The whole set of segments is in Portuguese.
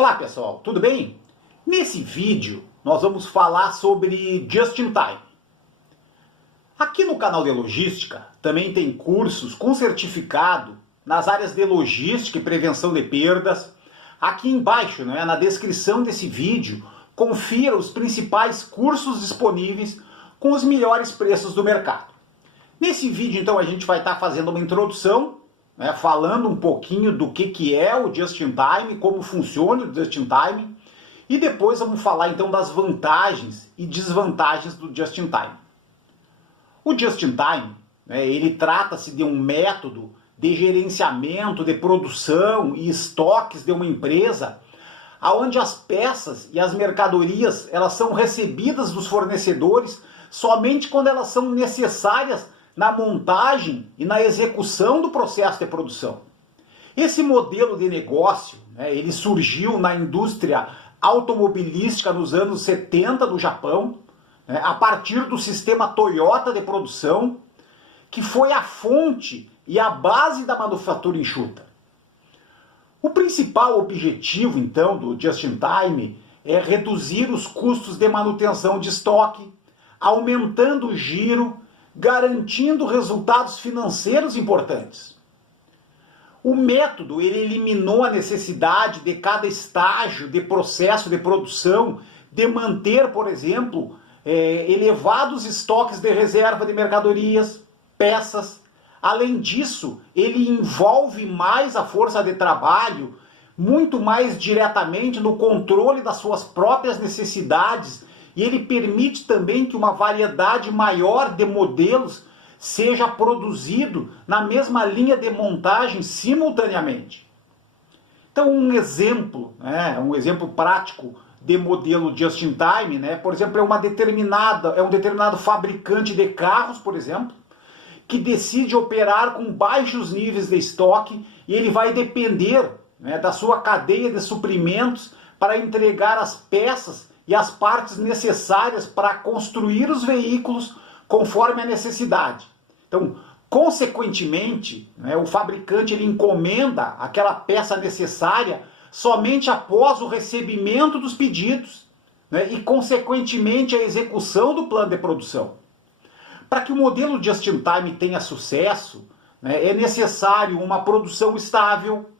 Olá pessoal, tudo bem? Nesse vídeo nós vamos falar sobre Just in Time. Aqui no canal de logística também tem cursos com certificado nas áreas de logística e prevenção de perdas. Aqui embaixo, na descrição desse vídeo, confira os principais cursos disponíveis com os melhores preços do mercado. Nesse vídeo então a gente vai estar fazendo uma introdução, falando um pouquinho do que é o Just in Time, como funciona o Just in Time, e depois vamos falar então das vantagens e desvantagens do Just in Time. O Just in Time, ele trata-se de um método de gerenciamento, de produção e estoques de uma empresa, onde as peças e as mercadorias elas são recebidas dos fornecedores somente quando elas são necessárias na montagem e na execução do processo de produção. Esse modelo de negócio, ele surgiu na indústria automobilística nos anos 70 do Japão, a partir do sistema Toyota de produção, que foi a fonte e a base da manufatura enxuta. O principal objetivo, então, do Just in Time é reduzir os custos de manutenção de estoque, aumentando o giro, garantindo resultados financeiros importantes. O método ele eliminou a necessidade de cada estágio de processo de produção de manter, por exemplo, elevados estoques de reserva de mercadorias, peças. Além disso, ele envolve mais a força de trabalho, muito mais diretamente no controle das suas próprias necessidades, e ele permite também que uma variedade maior de modelos seja produzido na mesma linha de montagem simultaneamente. Então um exemplo prático de modelo Just in Time, por exemplo, é um determinado fabricante de carros, por exemplo, que decide operar com baixos níveis de estoque e ele vai depender da sua cadeia de suprimentos para entregar as peças e as partes necessárias para construir os veículos conforme a necessidade. Então, consequentemente, o fabricante ele encomenda aquela peça necessária somente após o recebimento dos pedidos, e, consequentemente, a execução do plano de produção. Para que o modelo Just in Time tenha sucesso, é necessário uma produção estável,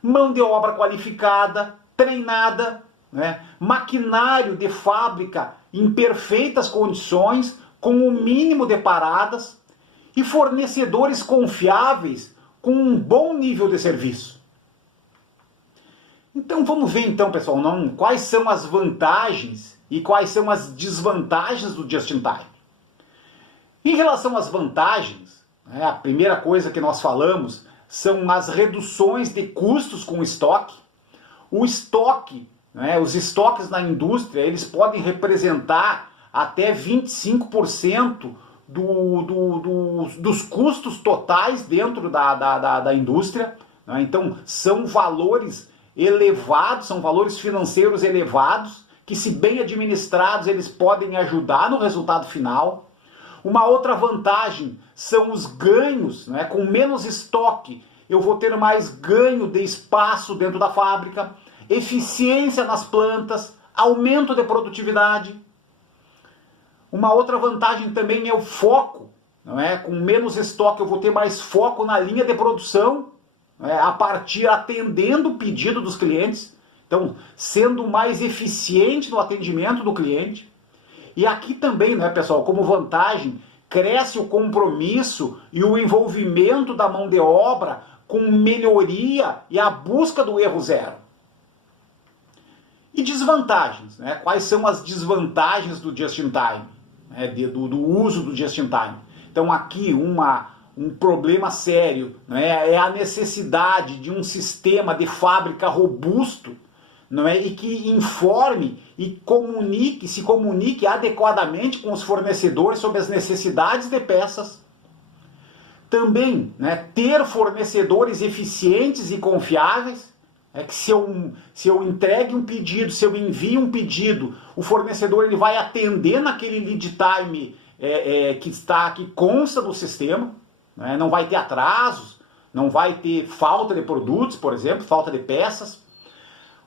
mão de obra qualificada, treinada, maquinário de fábrica em perfeitas condições, com o mínimo de paradas, e fornecedores confiáveis com um bom nível de serviço. Então vamos ver então, pessoal, quais são as vantagens e quais são as desvantagens do Just in Time. Em relação às vantagens, a primeira coisa que nós falamos são as reduções de custos com o estoque. O estoque, os estoques na indústria, eles podem representar até 25% dos custos totais dentro da indústria. Então são valores elevados, são valores financeiros elevados, que se bem administrados eles podem ajudar no resultado final. Uma outra vantagem são os ganhos, com menos estoque eu vou ter mais ganho de espaço dentro da fábrica, eficiência nas plantas, aumento de produtividade. Uma outra vantagem também é o foco, com menos estoque eu vou ter mais foco na linha de produção, atendendo o pedido dos clientes, então sendo mais eficiente no atendimento do cliente. E aqui também, pessoal, como vantagem, cresce o compromisso e o envolvimento da mão de obra com melhoria e a busca do erro zero. E desvantagens, quais são as desvantagens do Just in Time, do uso do Just in Time? Então aqui um problema sério, é a necessidade de um sistema de fábrica robusto, e que informe e se comunique adequadamente com os fornecedores sobre as necessidades de peças. Também, ter fornecedores eficientes e confiáveis, que se eu entregue um pedido, se eu envio um pedido, o fornecedor ele vai atender naquele lead time que consta do sistema, não vai ter atrasos, não vai ter falta de produtos, por exemplo, falta de peças.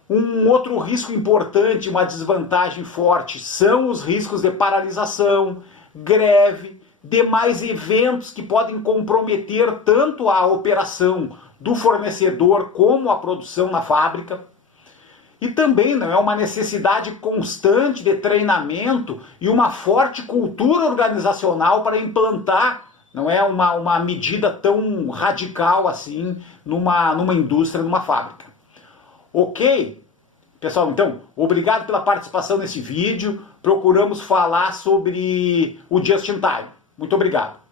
Um outro risco importante, uma desvantagem forte, são os riscos de paralisação, greve, demais eventos que podem comprometer tanto a operação do fornecedor como a produção na fábrica. E também não é uma necessidade constante de treinamento e uma forte cultura organizacional para implantar, não é uma medida tão radical assim numa indústria, numa fábrica. Ok? Pessoal, então, obrigado pela participação nesse vídeo. Procuramos falar sobre o Just in Time. Muito obrigado.